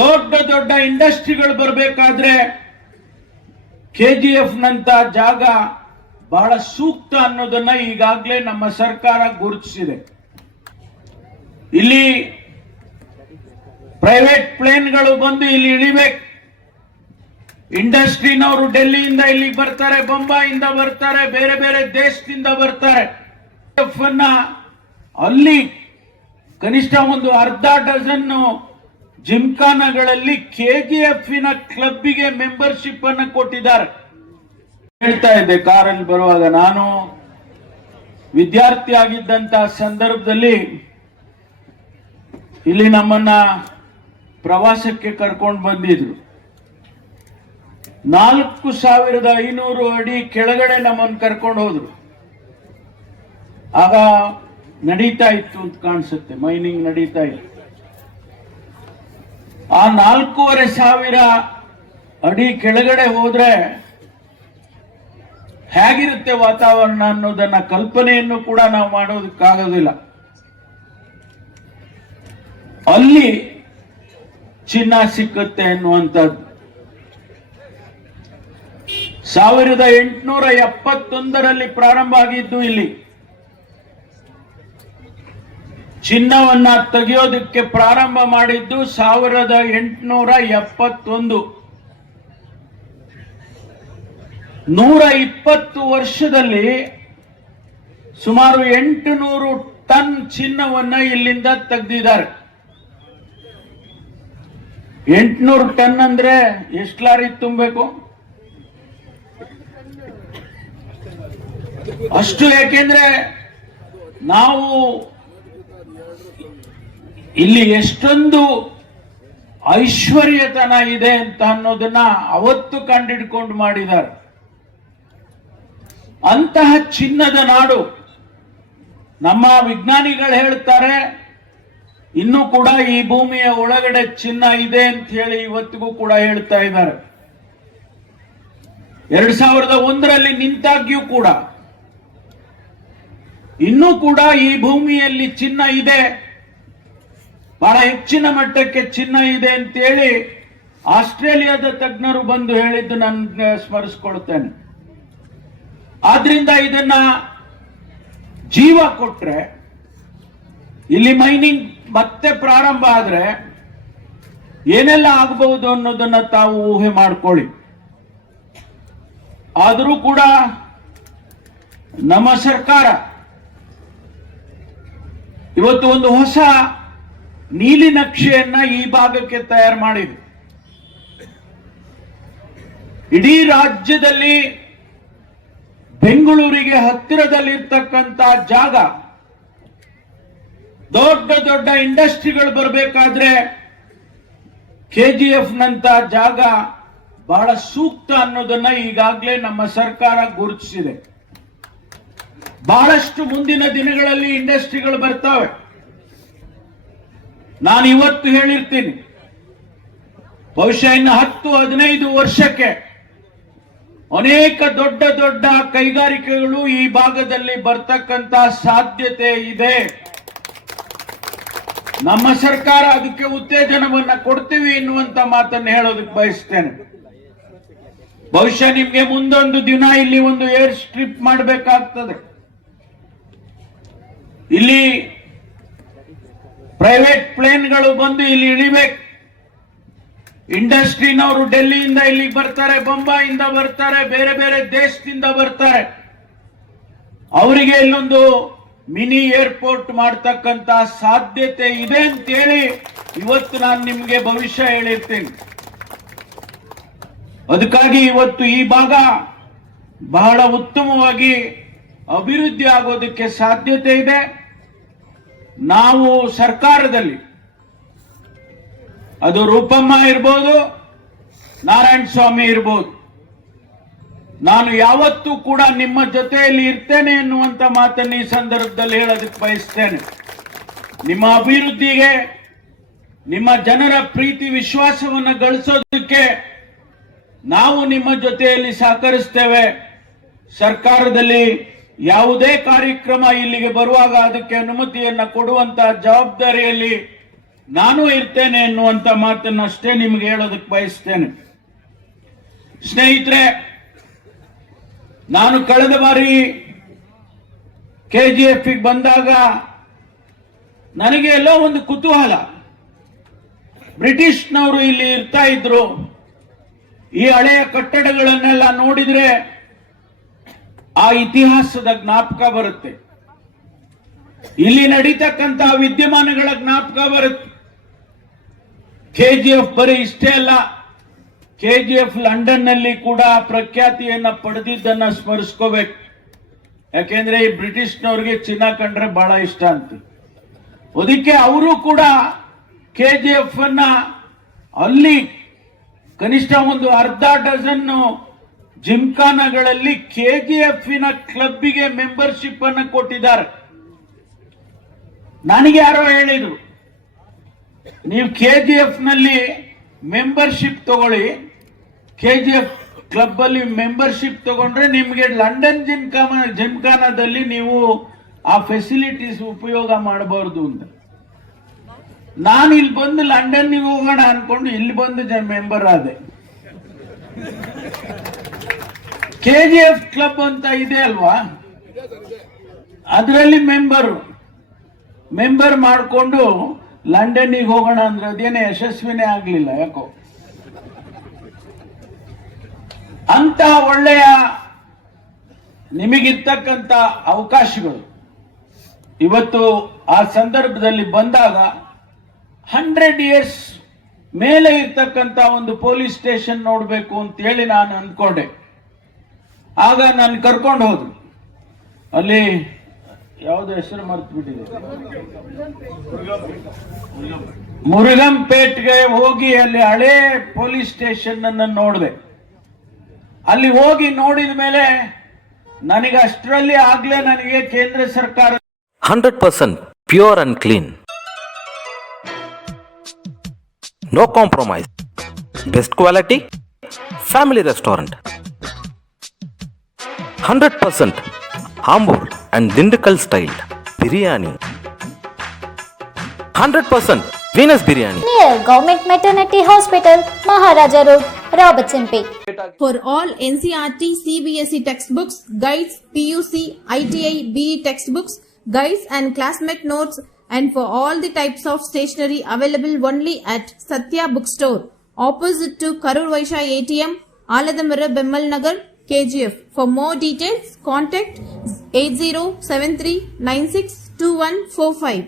ದೊಡ್ಡ ದೊಡ್ಡ ಇಂಡಸ್ಟ್ರಿಗಳು ಬರಬೇಕಾದ್ರೆ ಕೆಜಿಎಫ್ ನಂತ ಜಾಗ ಬಹಳ ಸೂಕ್ತ ಅನ್ನೋದನ್ನ ಈಗಾಗಲೇ ನಮ್ಮ ಸರ್ಕಾರ ಗುರುತಿಸಿದೆ. ಇಲ್ಲಿ ಪ್ರೈವೇಟ್ ಪ್ಲೇನ್ಗಳು ಬಂದು ಇಲ್ಲಿ ಇಳಿಬೇಕು. ಇಂಡಸ್ಟ್ರಿನವರು ಡೆಲ್ಲಿಯಿಂದ ಇಲ್ಲಿಗೆ ಬರ್ತಾರೆ, ಬೊಂಬಾಯಿಂದ ಬರ್ತಾರೆ, ಬೇರೆ ಬೇರೆ ದೇಶದಿಂದ ಬರ್ತಾರೆ. ಅಲ್ಲಿ ಕನಿಷ್ಠ ಒಂದು ಅರ್ಧ ಡಜನ್ ಜಿಮ್ಖಾನಗಳಲ್ಲಿ ಕೆಜಿಎಫ್ನ ಕ್ಲಬ್ಗೆ ಮೆಂಬರ್ಶಿಪ್ ಅನ್ನು ಕೊಟ್ಟಿದ್ದಾರೆ. ಹೇಳ್ತಾ ಇದ್ದೆ ಕಾರಲ್ಲಿ ಬರುವಾಗ, ನಾನು ವಿದ್ಯಾರ್ಥಿ ಆಗಿದ್ದಂತಹ ಸಂದರ್ಭದಲ್ಲಿ ಇಲ್ಲಿ ನಮ್ಮನ್ನ ಪ್ರವಾಸಕ್ಕೆ ಕರ್ಕೊಂಡು ಬಂದಿದ್ರು. 4500 ಅಡಿ ಕೆಳಗಡೆ ನಮ್ಮನ್ನು ಕರ್ಕೊಂಡು ಹೋದ್ರು. ಆಗ ನಡೀತಾ ಇತ್ತು ಅಂತ ಕಾಣಿಸುತ್ತೆ, ಮೈನಿಂಗ್ ನಡೀತಾ ಇತ್ತು. ಆ 4500 ಅಡಿ ಕೆಳಗಡೆ ಹೋದ್ರೆ ಹೇಗಿರುತ್ತೆ ವಾತಾವರಣ ಅನ್ನೋದನ್ನ ಕಲ್ಪನೆಯನ್ನು ಕೂಡ ನಾವು ಮಾಡೋದಕ್ಕಾಗೋದಿಲ್ಲ. ಅಲ್ಲಿ ಚಿನ್ನ ಸಿಕ್ಕುತ್ತೆ ಅನ್ನುವಂಥದ್ದು 1871ರಲ್ಲಿ ಪ್ರಾರಂಭ ಆಗಿದ್ದು. ಇಲ್ಲಿ ಚಿನ್ನವನ್ನ ತೆಗೆಯೋದಕ್ಕೆ ಪ್ರಾರಂಭ ಮಾಡಿದ್ದು 1871. 120 ವರ್ಷದಲ್ಲಿ ಸುಮಾರು 800 ಟನ್ ಚಿನ್ನವನ್ನ ಇಲ್ಲಿಂದ ತೆಗೆದಿದ್ದಾರೆ. 800 ಟನ್ ಅಂದ್ರೆ ಎಷ್ಟು ಲಾರಿ ತುಂಬಬೇಕು? ಅಷ್ಟು. ಯಾಕೆಂದ್ರೆ ನಾವು ಇಲ್ಲಿ ಎಷ್ಟೊಂದು ಐಶ್ವರ್ಯತನ ಇದೆ ಅಂತ ಅನ್ನೋದನ್ನ ಅವತ್ತು ಕಂಡಿಡ್ಕೊಂಡು ಮಾಡಿದ್ದಾರೆ. ಅಂತಹ ಚಿನ್ನದ ನಾಡು. ನಮ್ಮ ವಿಜ್ಞಾನಿಗಳು ಹೇಳ್ತಾರೆ ಇನ್ನೂ ಕೂಡ ಈ ಭೂಮಿಯ ಒಳಗಡೆ ಚಿನ್ನ ಇದೆ ಅಂತ ಹೇಳಿ ಇವತ್ತಿಗೂ ಕೂಡ ಹೇಳ್ತಾ ಇದ್ದಾರೆ. 2001ರಲ್ಲಿ ನಿಂತಾಗ್ಯೂ ಕೂಡ ಇನ್ನೂ ಕೂಡ ಈ ಭೂಮಿಯಲ್ಲಿ ಚಿನ್ನ ಇದೆ, ಬಹಳ ಹೆಚ್ಚಿನ ಮಟ್ಟಕ್ಕೆ ಚಿನ್ನ ಇದೆ ಅಂತೇಳಿ ಆಸ್ಟ್ರೇಲಿಯಾದ ತಜ್ಞರು ಬಂದು ಹೇಳಿದ್ದು ನಾನು ಸ್ಮರಿಸ್ಕೊಳ್ತೇನೆ. ಆದ್ರಿಂದ ಇದನ್ನ ಜೀವ ಕೊಟ್ರೆ, ಇಲ್ಲಿ ಮೈನಿಂಗ್ ಮತ್ತೆ ಪ್ರಾರಂಭ ಆದ್ರೆ ಏನೆಲ್ಲ ಆಗಬಹುದು ಅನ್ನೋದನ್ನ ತಾವು ಊಹೆ ಮಾಡ್ಕೊಳ್ಳಿ. ಆದರೂ ಕೂಡ ನಮ್ಮ ಸರ್ಕಾರ ಇವತ್ತು ಒಂದು ಹೊಸ ನೀಲಿ ನಕ್ಷೆಯನ್ನ ಈ ಭಾಗಕ್ಕೆ ತಯಾರು ಮಾಡಿದೆ. ಇಡೀ ರಾಜ್ಯದಲ್ಲಿ ಬೆಂಗಳೂರಿಗೆ ಹತ್ತಿರದಲ್ಲಿರ್ತಕ್ಕಂಥ ಜಾಗ, ದೊಡ್ಡ ದೊಡ್ಡ ಇಂಡಸ್ಟ್ರಿಗಳು ಬರಬೇಕಾದ್ರೆ ಕೆಜಿಎಫ್ ನಂತ ಜಾಗ ಬಹಳ ಸೂಕ್ತ ಅನ್ನೋದನ್ನ ಈಗಾಗಲೇ ನಮ್ಮ ಸರ್ಕಾರ ಗುರುತಿಸಿದೆ. ಬಹಳಷ್ಟು ಮುಂದಿನ ದಿನಗಳಲ್ಲಿ ಇಂಡಸ್ಟ್ರಿಗಳು ಬರ್ತವೆ. ನಾನು ಇವತ್ತು ಹೇಳಿರ್ತೀನಿ, ಬಹುಶಃ ಇನ್ನು 10-15 ವರ್ಷಕ್ಕೆ ಅನೇಕ ದೊಡ್ಡ ದೊಡ್ಡ ಕೈಗಾರಿಕೆಗಳು ಈ ಭಾಗದಲ್ಲಿ ಬರ್ತಕ್ಕಂತ ಸಾಧ್ಯತೆ ಇದೆ. ನಮ್ಮ ಸರ್ಕಾರ ಅದಕ್ಕೆ ಉತ್ತೇಜನವನ್ನ ಕೊಡ್ತೀವಿ ಎನ್ನುವಂತ ಮಾತನ್ನು ಹೇಳೋದಕ್ಕೆ ಬಯಸ್ತೇನೆ. ಬಹುಶಃ ನಿಮ್ಗೆ ಮುಂದೊಂದು ದಿನ ಇಲ್ಲಿ ಒಂದು ಏರ್ ಸ್ಟ್ರಿಪ್ ಮಾಡಬೇಕಾಗ್ತದೆ. ಇಲ್ಲಿ ಪ್ರೈವೇಟ್ ಪ್ಲೇನ್ಗಳು ಬಂದು ಇಲ್ಲಿ ಇಳಿಬೇಕು. ಇಂಡಸ್ಟ್ರಿನವರು ಡೆಲ್ಲಿಯಿಂದ ಇಲ್ಲಿಗೆ ಬರ್ತಾರೆ, ಬೊಂಬಾಯಿಂದ ಬರ್ತಾರೆ, ಬೇರೆ ಬೇರೆ ದೇಶದಿಂದ ಬರ್ತಾರೆ. ಅವರಿಗೆ ಇಲ್ಲೊಂದು ಮಿನಿ ಏರ್ಪೋರ್ಟ್ ಮಾಡತಕ್ಕಂತ ಸಾಧ್ಯತೆ ಇದೆ ಅಂತೇಳಿ ಇವತ್ತು ನಾನು ನಿಮ್ಗೆ ಭವಿಷ್ಯ ಹೇಳಿರ್ತೀನಿ. ಅದಕ್ಕಾಗಿ ಇವತ್ತು ಈ ಭಾಗ ಬಹಳ ಉತ್ತಮವಾಗಿ ಅಭಿವೃದ್ಧಿ ಆಗೋದಕ್ಕೆ ಸಾಧ್ಯತೆ ಇದೆ. ನಾವು ಸರ್ಕಾರದಲ್ಲಿ, ಅದು ರೂಪಮ್ಮ ಇರ್ಬೋದು, ನಾರಾಯಣ ಸ್ವಾಮಿ ಇರ್ಬೋದು, ನಾನು ಯಾವತ್ತೂ ಕೂಡ ನಿಮ್ಮ ಜೊತೆಯಲ್ಲಿ ಇರ್ತೇನೆ ಎನ್ನುವಂತ ಮಾತನ್ನು ಈ ಸಂದರ್ಭದಲ್ಲಿ ಹೇಳೋದಕ್ಕೆ ಬಯಸ್ತೇನೆ. ನಿಮ್ಮ ಅಭಿವೃದ್ಧಿಗೆ, ನಿಮ್ಮ ಜನರ ಪ್ರೀತಿ ವಿಶ್ವಾಸವನ್ನು ಗಳಿಸೋದಕ್ಕೆ ನಾವು ನಿಮ್ಮ ಜೊತೆಯಲ್ಲಿ ಸಹಕರಿಸ್ತೇವೆ. ಸರ್ಕಾರದಲ್ಲಿ ಯಾವುದೇ ಕಾರ್ಯಕ್ರಮ ಇಲ್ಲಿಗೆ ಬರುವಾಗ ಅದಕ್ಕೆ ಅನುಮತಿಯನ್ನ ಕೊಡುವಂತಹ ಜವಾಬ್ದಾರಿಯಲ್ಲಿ ನಾನು ಇರ್ತೇನೆ ಎನ್ನುವಂತ ಮಾತನ್ನಷ್ಟೇ ನಿಮ್ಗೆ ಹೇಳೋದಕ್ಕೆ ಬಯಸ್ತೇನೆ. ಸ್ನೇಹಿತರೆ, ನಾನು ಕಳೆದ ಬಾರಿ KGF ಗೆ ಬಂದಾಗ ನನಗೆ ಎಲ್ಲೋ ಒಂದು ಕುತೂಹಲ. ಬ್ರಿಟಿಷ್ನವರು ಇಲ್ಲಿ ಇರ್ತಾ ಇದ್ರು. ಈ ಹಳೆಯ ಕಟ್ಟಡಗಳನ್ನೆಲ್ಲ ನೋಡಿದ್ರೆ ಆ ಇತಿಹಾಸದ ಜ್ಞಾಪಕ ಬರುತ್ತೆ. ಇಲ್ಲಿ ನಡೀತಕ್ಕಂತಹ ವಿದ್ಯಮಾನಗಳ ಜ್ಞಾಪಕ ಬರುತ್ತೆ. KGF ಬರೀ ಇಷ್ಟೇ ಅಲ್ಲ, KGF ಲಂಡನ್ ನಲ್ಲಿ ಕೂಡ ಪ್ರಖ್ಯಾತಿಯನ್ನ ಪಡೆದಿದ್ದನ್ನ ಸ್ಮರಿಸ್ಕೋಬೇಕು. ಯಾಕೆಂದ್ರೆ ಈ ಬ್ರಿಟಿಷ್ನವ್ರಿಗೆ ಚಿನ್ನ ಕಂಡ್ರೆ ಬಹಳ ಇಷ್ಟ ಅಂತ. ಅದಕ್ಕೆ ಅವರು ಕೂಡ KGF ಅನ್ನ ಅಲ್ಲಿ ಕನಿಷ್ಠ ಒಂದು ಅರ್ಧ ಡಜನ್ ಜಿಮ್ಖಾನಗಳಲ್ಲಿ KGF ಕ್ಲಬ್ಬಿಗೆ ಮೆಂಬರ್ಶಿಪ್ ಅನ್ನು ಕೊಟ್ಟಿದ್ದಾರೆ. ನನಗೆ ಯಾರೋ ಹೇಳಿದ್ರು, ನೀವು KGF ನಲ್ಲಿ ಮೆಂಬರ್ಶಿಪ್ ತಗೊಳ್ಳಿ, KGF ಕ್ಲಬ್ ಅಲ್ಲಿ ಮೆಂಬರ್ಶಿಪ್ ತಗೊಂಡ್ರೆ ನಿಮಗೆ ಲಂಡನ್ ಜಿಮ್ಖಾನದಲ್ಲಿ ನೀವು ಆ ಫೆಸಿಲಿಟೀಸ್ ಉಪಯೋಗ ಮಾಡಬಾರ್ದು ಅಂತ. ನಾನು ಇಲ್ಲಿ ಬಂದು ಲಂಡನ್ನಿಗೆ ಹೋಗೋಣ ಅನ್ಕೊಂಡು ಇಲ್ಲಿ ಬಂದು ಮೆಂಬರ್ ಆದೆ. KGF ಕ್ಲಬ್ ಅಂತ ಇದೆ ಅಲ್ವಾ, ಅದರಲ್ಲಿ ಮೆಂಬರ್ ಮಾಡಿಕೊಂಡು ಲಂಡನ್ನಿಗೆ ಹೋಗೋಣ ಅಂದ್ರೆ ಅದೇನೇ ಯಶಸ್ವಿನೇ ಆಗ್ಲಿಲ್ಲ ಯಾಕೋ. ಅಂತ ಒಳ್ಳೆಯ ನಿಮಗಿರ್ತಕ್ಕಂಥ ಅವಕಾಶಗಳು ಇವತ್ತು ಆ ಸಂದರ್ಭದಲ್ಲಿ ಬಂದಾಗ 100 years ಮೇಲೆ ಇರ್ತಕ್ಕಂಥ ಒಂದು ಪೊಲೀಸ್ ಸ್ಟೇಷನ್ ನೋಡಬೇಕು ಅಂತ ಹೇಳಿ ನಾನು ಅಂದ್ಕೊಂಡೆ. ಆಗ ನಾನು ಕರ್ಕೊಂಡು ಹೋದ್ರು. ಅಲ್ಲಿ ಯಾವ್ದು ಹೆಸರು ಮರ್ತು ಬಿಟ್ಟಿದೆ, ಮುರುಗಂಪೇಟ್ಗೆ ಹೋಗಿ ಅಲ್ಲಿ ಹಳೇ ಪೊಲೀಸ್ ಸ್ಟೇಷನ್ ಅನ್ನು ನೋಡಿದೆ. ಅಲ್ಲಿ ಹೋಗಿ ನೋಡಿದ ಮೇಲೆ ನನಗೆ ಅಷ್ಟರಲ್ಲಿ ಆಗ್ಲೇ ನನಗೆ ಕೇಂದ್ರ ಸರ್ಕಾರ 100% pure and clean. No compromise. Best quality. Family restaurant. 100% Ambur and Dindigul style biryani. 100% Venus biryani. Near Government Maternity Hospital, Maharaja Road, Robertson Pay. For all NCERT, CBSE textbooks, guides, PUC, ITI, BE textbooks, guides and classmate notes, and for all the types of stationery available only at Satya Bookstore, opposite to Karur Vaishya ATM, Aladamara, Bemmal Nagar, KGF. For more details, contact 8073962145.